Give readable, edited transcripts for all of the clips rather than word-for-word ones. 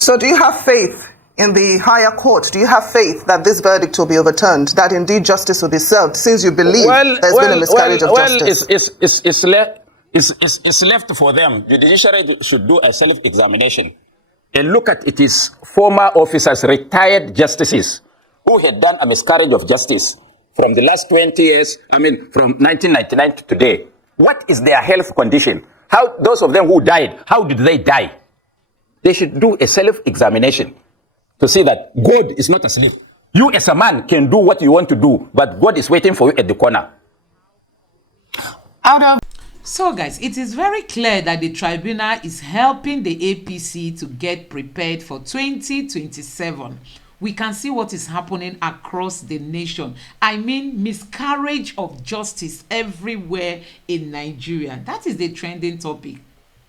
So do you have faith in the higher court? Do you have faith that this verdict will be overturned, that indeed justice will be served, since you believe there's been a miscarriage of justice? It's left for them. The judiciary should do a self-examination and look at its former officers, retired justices, who had done a miscarriage of justice from the last 20 years, from 1999 to today. What is their health condition? How, those of them who died, how did they die? They should do a self-examination to see that God is not asleep. You as a man can do what you want to do, but God is waiting for you at the corner. So guys, it is very clear that the tribunal is helping the APC to get prepared for 2027. We can see what is happening across the nation. I mean, miscarriage of justice everywhere in Nigeria. That is the trending topic.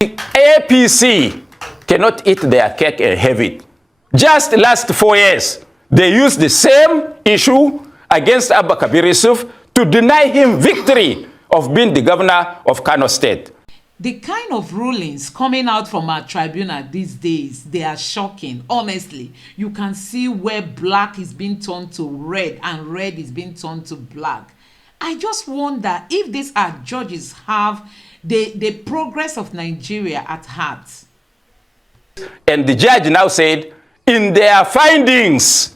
APC cannot eat their cake and have it. Just last 4 years, they used the same issue against Abba Kabir Yusuf to deny him victory of being the governor of Kano State. The kind of rulings coming out from our tribunal these days, they are shocking. Honestly, you can see where black is being turned to red and red is being turned to black. I just wonder if these our judges have the progress of Nigeria at heart. And the judge now said, in their findings,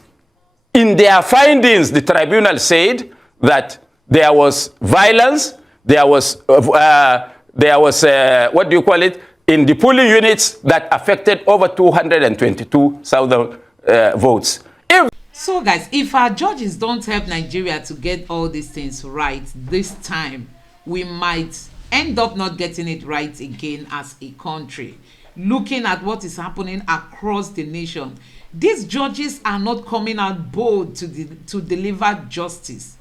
the tribunal said that there was violence, there was what do you call it, in the polling units that affected over 222,000 votes. So guys, if our judges don't help Nigeria to get all these things right this time, we might end up not getting it right again as a country. Looking at what is happening across the nation, these judges are not coming out bold to deliver justice.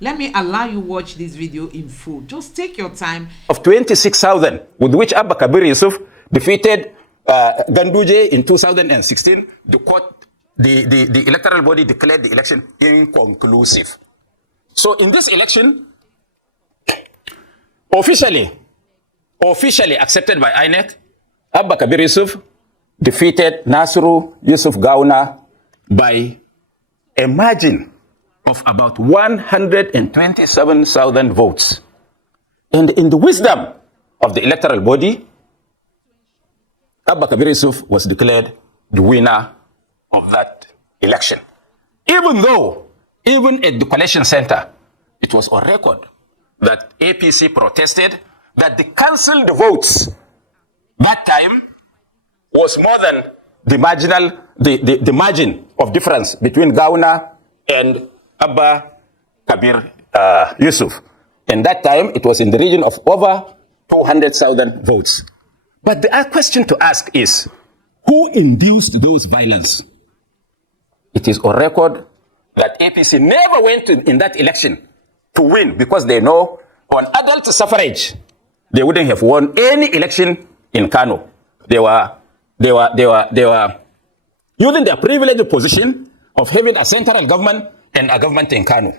Let me allow you watch this video in full. Just take your time. Of 26,000, with which Abba Kabir Yusuf defeated Ganduje in 2016, the electoral body declared the election inconclusive. So in this election, officially accepted by INEC, Abba Kabir Yusuf defeated Nasiru Yusuf Gawuna by a margin of about 127,000 votes. And in the wisdom of the electoral body, Abba Kabir Yusuf was declared the winner of that election. Even though, even at the collation center, it was on record that APC protested that the cancelled votes that time was more than the margin of difference between Gawuna and Abba Kabir Yusuf. And that time, it was in the region of over 200,000 votes. But the question to ask is, who induced those violence? It is on record that APC never went in that election to win, because they know on adult suffrage, they wouldn't have won any election in Kano. They were using their privileged position of having a central government and a government in Kano.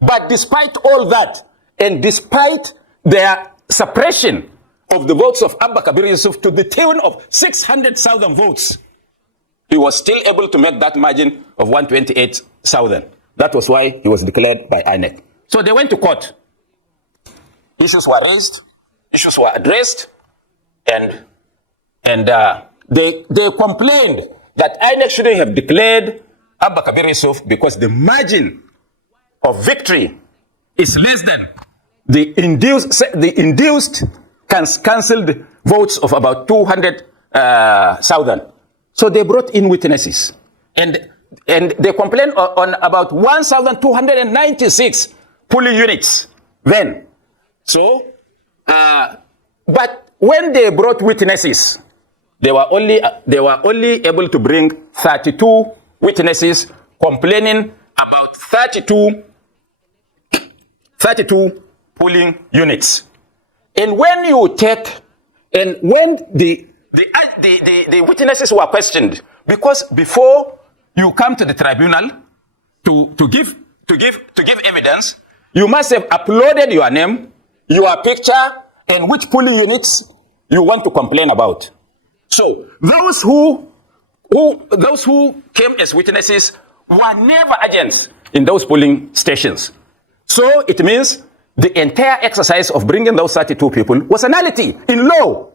But despite all that, and despite their suppression of the votes of Abba Kabir Yusuf to the tune of 600,000 votes, he was still able to make that margin of 128,000. That was why he was declared by INEC. So they went to court. Issues were raised, issues were addressed, and they complained that INEC shouldn't have declared Abba Kabir Yusuf because the margin of victory is less than the induced cancelled votes of about 200,000. So they brought in witnesses, and they complained on about 1,296 polling units then. So, but when they brought witnesses, they were only able to bring 32 witnesses complaining about 32 polling units. And when you take, and when the witnesses were questioned, because before you come to the tribunal to give evidence, you must have uploaded your name, your picture, and which polling units you want to complain about. So those who those who came as witnesses were never agents in those polling stations. So it means the entire exercise of bringing those 32 people was a nullity in law.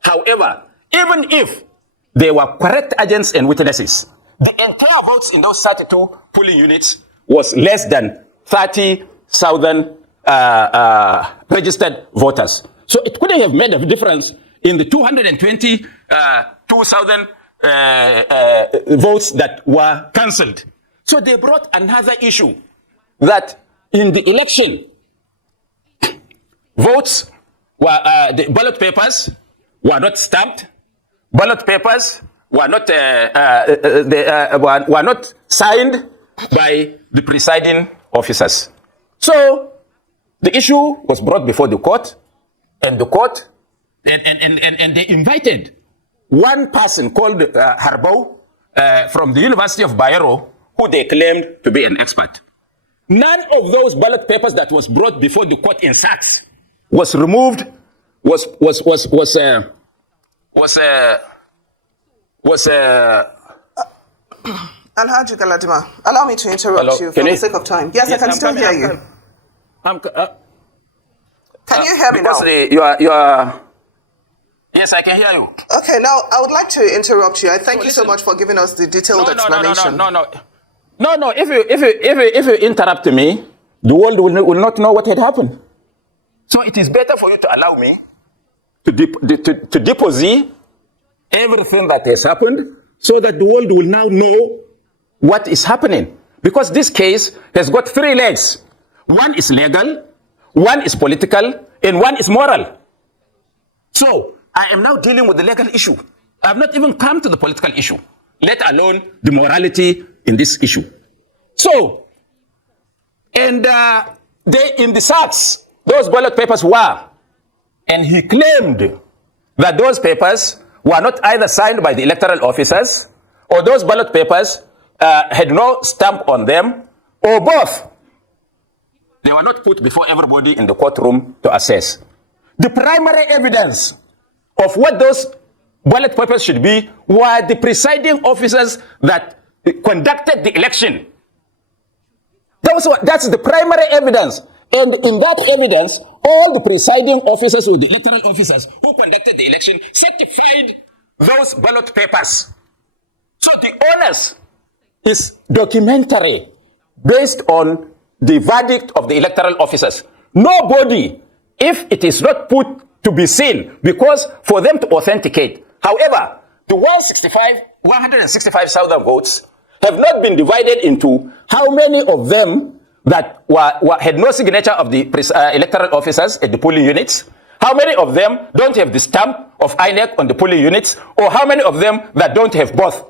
However, even if they were correct agents and witnesses, the entire votes in those 32 polling units was less than 30,000 registered voters. So it couldn't have made a difference in the 222,000 votes that were cancelled. So they brought another issue that in the election, votes were, the ballot papers were not stamped, ballot papers were not, were not signed by the presiding officers. So the issue was brought before the court, and the court, and they invited one person called Harbo from the University of Bayero, who they claimed to be an expert. None of those ballot papers that was brought before the court in Sachs was removed, Alhaji Galadima, allow me to interrupt you for the sake of time. Yes, I can still hear you. Can you hear me now? Yes, I can hear you. Okay, now I would like to interrupt you. I thank you so much for giving us the detailed explanation. No. If you interrupt me, the world will not know what had happened. So it is better for you to allow me to deposit everything that has happened, so that the world will now know what is happening. Because this case has got three legs. One is legal, one is political, and one is moral. So I am now dealing with the legal issue. I have not even come to the political issue, let alone the morality in this issue. So, and they, in the Sachs, those ballot papers were, and he claimed that those papers were not either signed by the electoral officers, or those ballot papers had no stamp on them, or both. They were not put before everybody in the courtroom to assess. The primary evidence of what those ballot papers should be were the presiding officers that conducted the election. That's the primary evidence. And in that evidence, all the presiding officers or the electoral officers who conducted the election certified those ballot papers. So the onus is documentary based on the verdict of the electoral officers. Nobody, if it is not put to be seen, because for them to authenticate. However, the 165,000 votes have not been divided into how many of them that had no signature of the electoral officers at the polling units, how many of them don't have the stamp of INEC on the polling units, or how many of them that don't have both.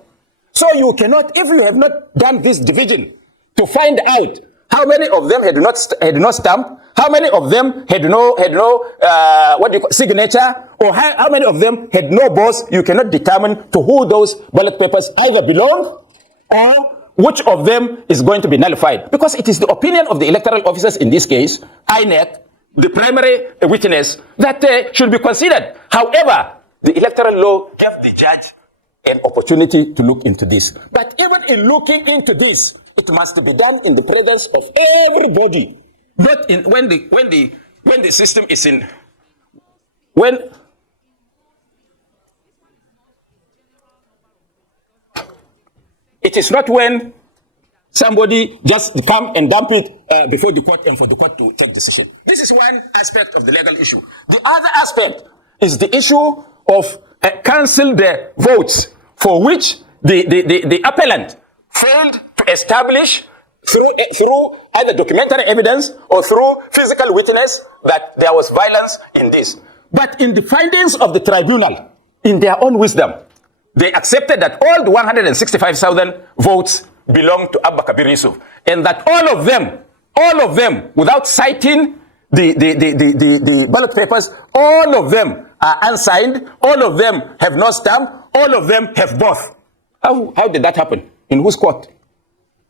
So you cannot, if you have not done this division to find out how many of them had no stamp, how many of them had no signature, or how many of them had no boss, you cannot determine to who those ballot papers either belong, or which of them is going to be nullified. Because it is the opinion of the electoral officers in this case, INEC, the primary witness, that should be considered. However, the electoral law gave the judge an opportunity to look into this. But even in looking into this, it must be done in the presence of everybody. Not in when the system is in it is not when somebody just come and dump it before the court and for the court to take decision. This is one aspect of the legal issue. The other aspect is the issue of cancel the votes for which the appellant failed to establish through either documentary evidence or through physical witness that there was violence in this. But in the findings of the tribunal, in their own wisdom, they accepted that all the 165,000 votes belong to Abba Kabir Yusuf, and that all of them, without citing the ballot papers, all of them are unsigned, all of them have no stamp, all of them have both. How did that happen? In whose court?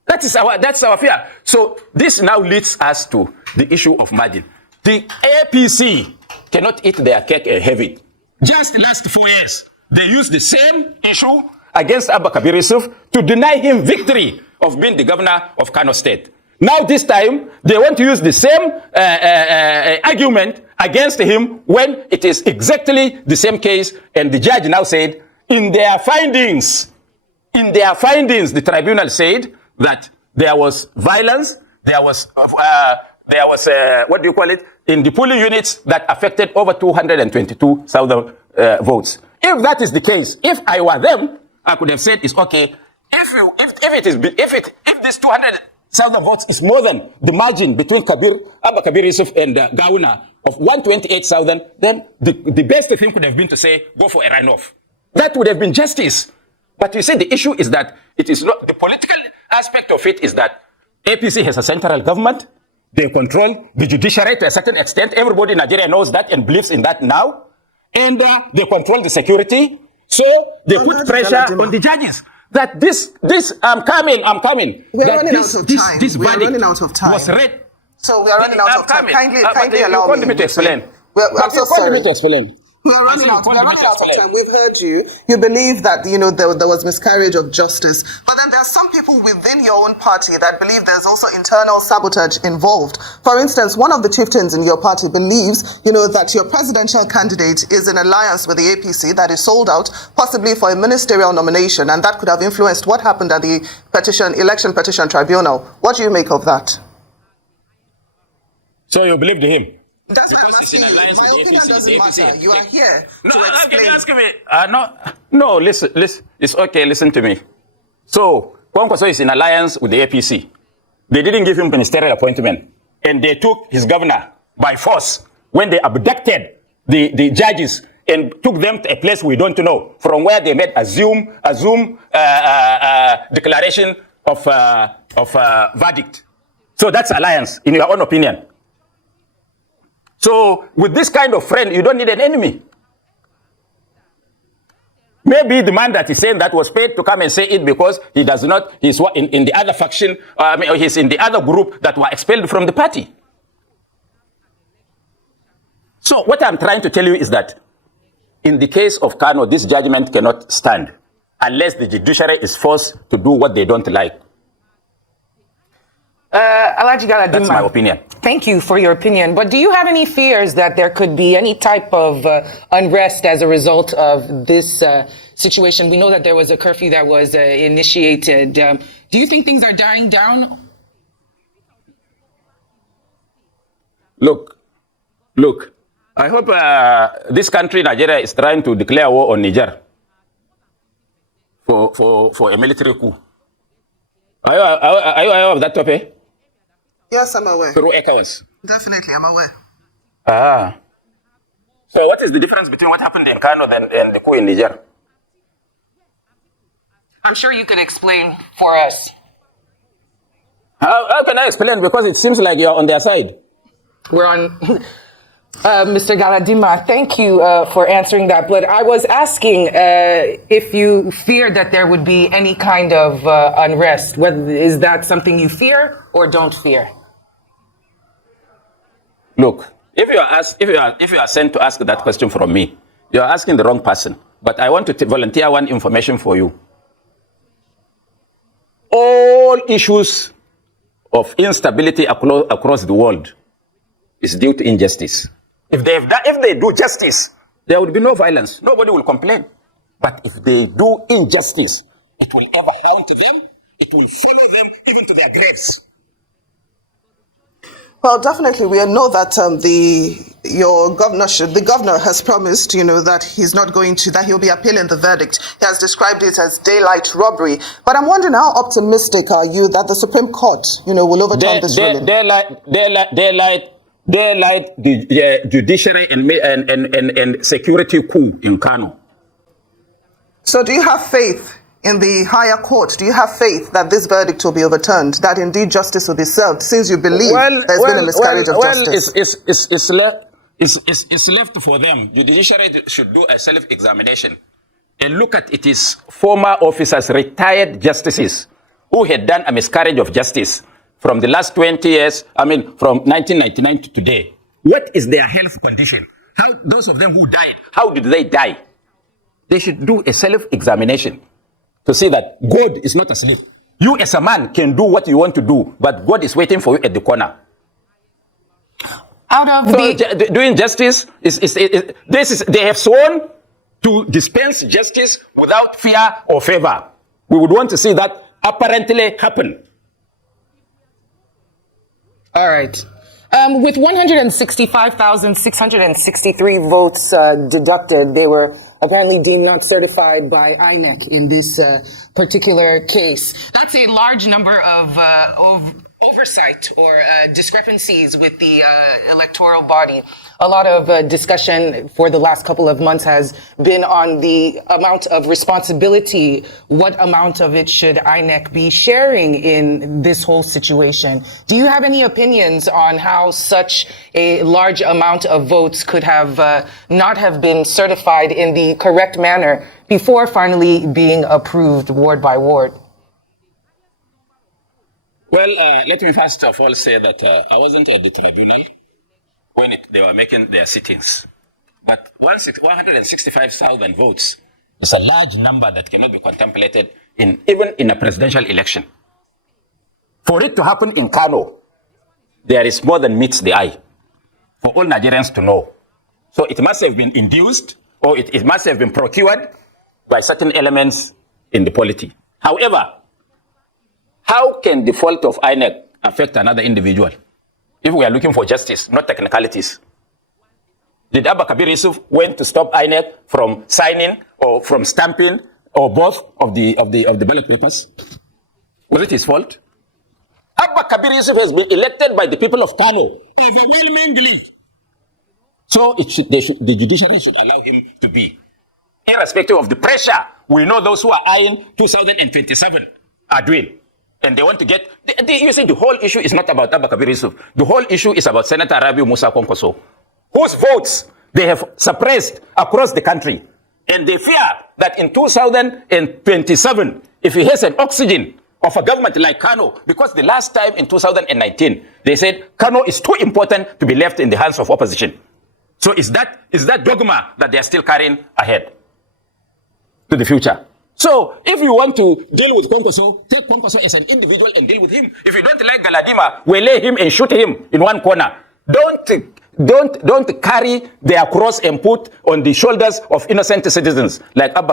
That's our fear. So this now leads us to the issue of margin. The APC cannot eat their cake and have it. Just last 4 years, they used the same issue against Abba Kabir Yusuf to deny him victory of being the governor of Kano State. Now this time, they want to use the same argument against him when it is exactly the same case. And the judge now said, in their findings, the tribunal said that there was violence, there was what do you call it, in the polling units that affected over 222,000 votes. If that is the case, if I were them, I could have said it's okay. If this 200,000 votes is more than the margin between Abba Kabir Yusuf and Gawuna of 128,000, then the best thing could have been to say, go for a runoff. That would have been justice. But you see, the issue is that it is not, the political aspect of it is that APC has a central government. They control the judiciary to a certain extent. Everybody in Nigeria knows that and believes in that now. And they control the security. So they put pressure on the judges. That I'm coming. We are running out of time. We are running out of time. Was read. So we are running out of time. Kindly allow me to explain. I'm so sorry. Me to explain. We are running out of time. We've heard you. You believe that, there was miscarriage of justice. But then there are some people within your own party that believe there's also internal sabotage involved. For instance, one of the chieftains in your party believes, that your presidential candidate is in alliance with the APC that is sold out, possibly for a ministerial nomination, and that could have influenced what happened at the election petition tribunal. What do you make of that? So you believe him? Because it's in alliance with the APC. Doesn't matter. You are here to explain. Asking me. No, listen, it's okay, listen to me. So, Kwankwaso is in alliance with the APC. They didn't give him ministerial appointment. And they took his governor by force when they abducted the judges and took them to a place we don't know, from where they made a Zoom declaration of verdict. So that's alliance, in your own opinion. So with this kind of friend, you don't need an enemy. Maybe the man that is saying that was paid to come and say it because he does not, he's in the other faction, he's in the other group that were expelled from the party. So what I'm trying to tell you is that in the case of Kano, this judgment cannot stand unless the judiciary is forced to do what they don't like. Alhaji Galadima, that's my opinion. Thank you for your opinion. But do you have any fears that there could be any type of unrest as a result of this situation? We know that there was a curfew that was initiated. Do you think things are dying down? Look. I hope this country, Nigeria, is trying to declare war on Niger for a military coup. Are you aware of that topic? Yes, I'm aware. Through ECOWAS? Definitely, I'm aware. So what is the difference between what happened in Kano and the coup in Niger? I'm sure you could explain for us. How can I explain? Because it seems like you're on their side. We're on... Mr. Galadima, thank you for answering that. But I was asking if you fear that there would be any kind of unrest. Is that something you fear or don't fear? Look, if you are sent to ask that question from me, you are asking the wrong person. But I want to volunteer one information for you. All issues of instability across the world is due to injustice. If they do justice, there will be no violence. Nobody will complain. But if they do injustice, it will ever haunt them. It will follow them even to their graves. Well, definitely, we know that the governor has promised, that he's not going to, that he'll be appealing the verdict. He has described it as daylight robbery. But I'm wondering, how optimistic are you that the Supreme Court, will overturn this ruling? Daylight the judiciary and security coup in Kano. So do you have faith in the higher court? Do you have faith that this verdict will be overturned, that indeed justice will be served, since you believe there's been a miscarriage of justice? It's left for them. The judiciary should do a self-examination and look at its former officers, retired justices, who had done a miscarriage of justice from the last 20 years, from 1999 to today. What is their health condition? Those of them who died, how did they die? They should do a self-examination to see that God is not asleep. You as a man can do what you want to do, but God is waiting for you at the corner. Out of So doing justice they have sworn to dispense justice without fear or favor. We would want to see that apparently happen. All right. With 165,663 votes deducted, they were apparently deemed not certified by INEC in this particular case. That's a large number of oversight or discrepancies with the electoral body. A lot of discussion for the last couple of months has been on the amount of responsibility. What amount of it should INEC be sharing in this whole situation? Do you have any opinions on how such a large amount of votes could have not have been certified in the correct manner before finally being approved ward by ward? Well, let me first of all say that I wasn't at the tribunal when they were making their sittings. But 165,000 votes is a large number that cannot be contemplated even in a presidential election. For it to happen in Kano, there is more than meets the eye for all Nigerians to know. So it must have been induced or it must have been procured by certain elements in the polity. However, how can the fault of INEC affect another individual if we are looking for justice, not technicalities? Did Abba Kabir Yusuf went to stop INEC from signing or from stamping or both of the ballot papers? Was it his fault? Abba Kabir Yusuf has been elected by the people of Kano overwhelmingly. So the judiciary should allow him to be. Irrespective of the pressure, we know those who are eyeing 2027 are doing. And they want to get, you see, the whole issue is not about Abba Kabir Yusuf. The whole issue is about Senator Rabiu Musa Kwankwaso, whose votes they have suppressed across the country. And they fear that in 2027, if he has an oxygen of a government like Kano, because the last time in 2019, they said Kano is too important to be left in the hands of opposition. So is that dogma that they are still carrying ahead to the future? So if you want to deal with Kwankwaso, take Kwankwaso as an individual and deal with him. If you don't like Galadima, waylay him and shoot him in one corner. Don't carry their cross and put on the shoulders of innocent citizens like Abba